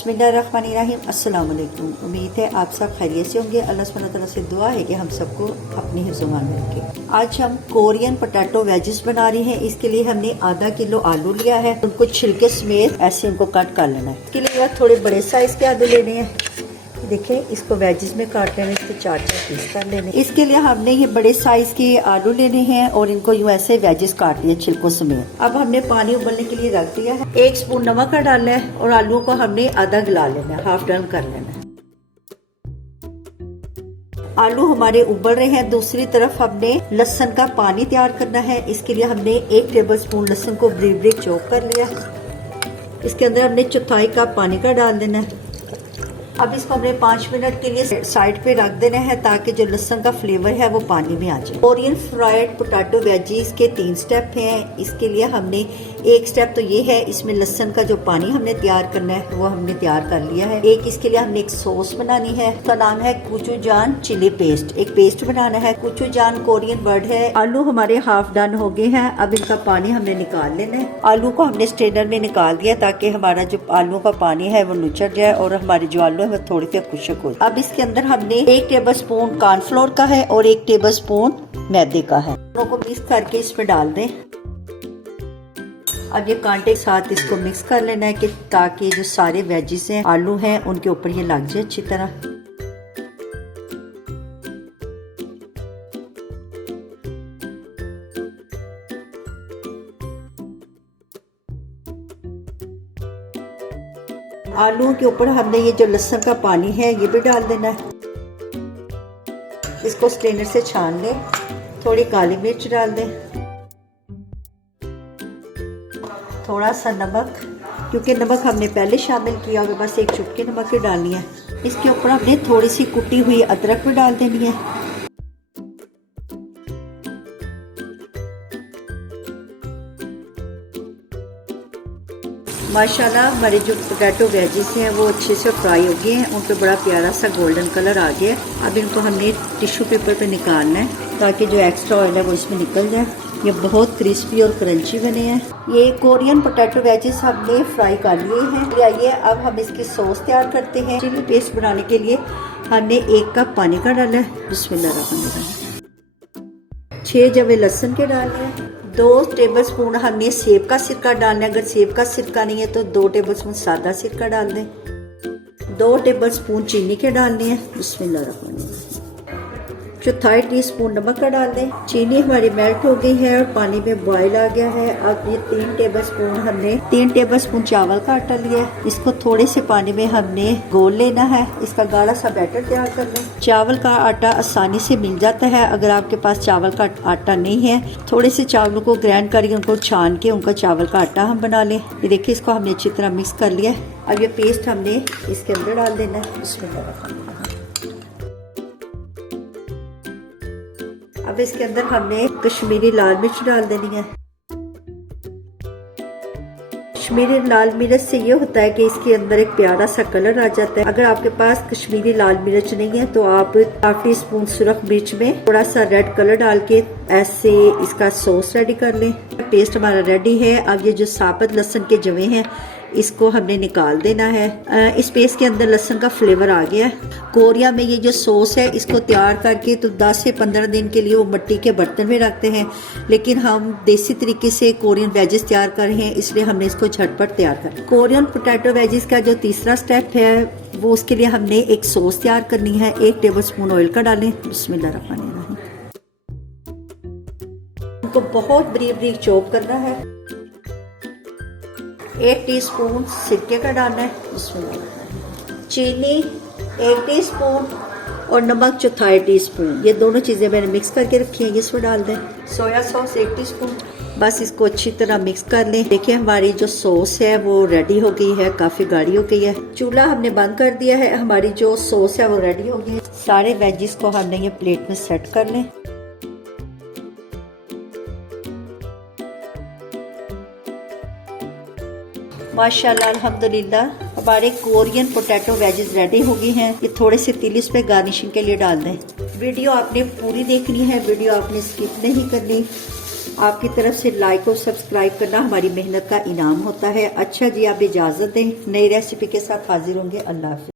बिस्मिल्लाहिर्रहमानिर्रहीम। अस्सलाम वालेकुम। उम्मीद है आप सब खैरियत से होंगे। अल्लाह सुब्हानहू तआला से दुआ है कि हम सबको अपनी हिफ्ज़-ओ-मान में रखे। आज हम कोरियन पोटैटो वेजिस बना रहे हैं। इसके लिए हमने आधा किलो आलू लिया है, उनको छिलके समेत ऐसे उनको कट कर लेना है। इसके लिए थोड़े बड़े साइज के आलू लेने हैं। देखिए इसको वेजिस में काट लेना, इसके 4-4 पीस कर लेने। इसके लिए हमने ये बड़े साइज के आलू लेने हैं और इनको यूं ऐसे वेजिस काट लिए छिलकों समेत। अब हमने पानी उबलने के लिए रख दिया है। 1 स्पून नमक का डालना है और आलूओं को हमने आधा गला लेना है, हाफ डन कर लेना है। आलू हमारे उबल रहे हैं। दूसरी तरफ हमने लहसुन का पानी तैयार करना है। इसके लिए हमने 1 टेबल स्पून लहसुन को बारीक बारीक चॉप कर लिया। इसके अंदर हमने 1/4 कप पानी का डाल देना है। अब इसको हमने 5 मिनट के लिए साइड पे रख देना है ताकि जो लहसुन का फ्लेवर है वो पानी में आ जाए। कोरियन फ्राइड पोटैटो वेजीज के 3 स्टेप हैं। इसके लिए हमने एक स्टेप तो ये है, इसमें लहसुन का जो पानी हमने तैयार करना है वो हमने तैयार कर लिया है। एक इसके लिए हमने एक सॉस बनानी है, उसका नाम है गोचूजान चिली पेस्ट। एक पेस्ट बनाना है। गोचूजान कोरियन वर्ड है। आलू हमारे हाफ डन हो गए हैं। अब इनका पानी हमने निकाल लेना है। आलू को हमने स्ट्रेनर में निकाल दिया ताकि हमारा जो आलू का पानी है वो नुचड़ जाए और हमारे जो आलू है वो थोड़ी सी खुशक हो। अब इसके अंदर हमने 1 टेबल स्पून कॉर्नफ्लोर का है और 1 टेबल स्पून मैदे का है। दोनों को मिक्स करके इसमें डाल दें। अब ये कांटे के साथ इसको मिक्स कर लेना है कि ताकि जो सारे वेजिस हैं आलू हैं उनके ऊपर ये लग जाए अच्छी तरह। आलूओं के ऊपर हमने ये जो लहसुन का पानी है ये भी डाल देना है। इसको स्ट्रेनर से छान लें। थोड़ी काली मिर्च डाल दें, थोड़ा सा नमक, क्योंकि नमक हमने पहले शामिल किया होगा, बस 1 चुटकी नमक ही डालनी है। इसके ऊपर हमने थोड़ी सी कुटी हुई अदरक भी डाल देनी है। माशाल्लाह हमारे जो पोटैटो वेजिस हैं वो अच्छे से फ्राई हो गए हैं। उन पर बड़ा प्यारा सा गोल्डन कलर आ गया। अब इनको हमने टिश्यू पेपर पे निकालना है ताकि जो एक्स्ट्रा ऑयल है वो इसमें निकल जाए। ये बहुत क्रिस्पी और क्रंची बने हैं। ये कोरियन पोटैटो वेजिस हमने फ्राई कर लिए हैं। आइए अब हम इसकी सॉस तैयार करते हैं। चिली पेस्ट बनाने के लिए हमने 1 कप पानी का डाला है। बिस्मिल्लाहिर्रहमानिर्रहीम। 6 जवे लहसुन के डालने हैं। 2 टेबल स्पून हमने सेब का सिरका डालना है। अगर सेब का सिरका नहीं है तो 2 टेबल स्पून सादा सिरका डाल दें। 2 टेबल स्पून चीनी के डालने हैं। बिस्मिल्लाहिर्रहमानिर्रहीम। 1/4 टीस्पून नमक का डाल दें। चीनी हमारी मेल्ट हो गई है और पानी में बॉयल आ गया है। अब ये 3 टेबल स्पून हमने 3 टेबल स्पून चावल का आटा लिया है। इसको थोड़े से पानी में हमने घोल लेना है। इसका गाढ़ा सा बैटर तैयार कर लें। चावल का आटा आसानी से मिल जाता है। अगर आपके पास चावल का आटा नहीं है, थोड़े से चावलों को ग्राइंड करके उनको छान के उनका चावल का आटा हम बना लें। ये देखिए इसको हमने अच्छी तरह मिक्स कर लिया है। अब ये पेस्ट हमने इसके अंदर डाल देना है। बिस्मिल्लाह। अब इसके अंदर हमने कश्मीरी लाल मिर्च डाल देनी है। कश्मीरी लाल मिर्च से ये होता है कि इसके अंदर एक प्यारा सा कलर आ जाता है। अगर आपके पास कश्मीरी लाल मिर्च नहीं है तो आप 1 टीस्पून सुरख मिर्च में थोड़ा सा रेड कलर डाल के ऐसे इसका सॉस रेडी कर लें। पेस्ट हमारा रेडी है। अब ये जो साबुत लहसुन के जवे हैं इसको हमने निकाल देना है। इस पेस्ट के अंदर लहसुन का फ्लेवर आ गया है। कोरिया में ये जो सॉस है इसको तैयार करके तो 10 से 15 दिन के लिए वो मिट्टी के बर्तन में रखते हैं, लेकिन हम देसी तरीके से कोरियन वेजिस तैयार कर रहे हैं इसलिए हमने इसको झटपट तैयार कर। कोरियन पोटैटो वेजिस का जो तीसरा स्टेप है वो उसके लिए हमने एक सॉस तैयार करनी है। 1 टेबल स्पून ऑयल का डालें। बिस्मिल्लाहिर्रहमानिर्रहीम। इनको बहुत बारीक बारीक चॉप करना है। 1 टीस्पून सिरके का डालना है। चीनी 1 टीस्पून और नमक 1/4 टीस्पून। ये दोनों चीज़ें मैंने मिक्स करके रखी हैं, इसमें डाल दें। Soya sauce 1 teaspoon. बस इसको अच्छी तरह मिक्स कर लें। देखिए हमारी जो सॉस है वो रेडी हो गई है, काफ़ी गाढ़ी हो गई है। चूल्हा हमने बंद कर दिया है। हमारी जो सॉस है वो रेडी हो गई है। सारे वेजिस को हमने ये प्लेट में सेट कर लें। माशाल्लाह अल्हम्दुलिल्लाह हमारे कोरियन पोटैटो वेजिस रेडी हो गए हैं। ये थोड़े से तिल इस पे गार्निशिंग के लिए डाल दें। वीडियो आपने पूरी देखनी है, वीडियो आपने स्किप नहीं करनी। आपकी तरफ से लाइक और सब्सक्राइब करना हमारी मेहनत का इनाम होता है। अच्छा जी, आप इजाजत दें, नई रेसिपी के साथ हाजिर होंगे। अल्लाह हाफिज़।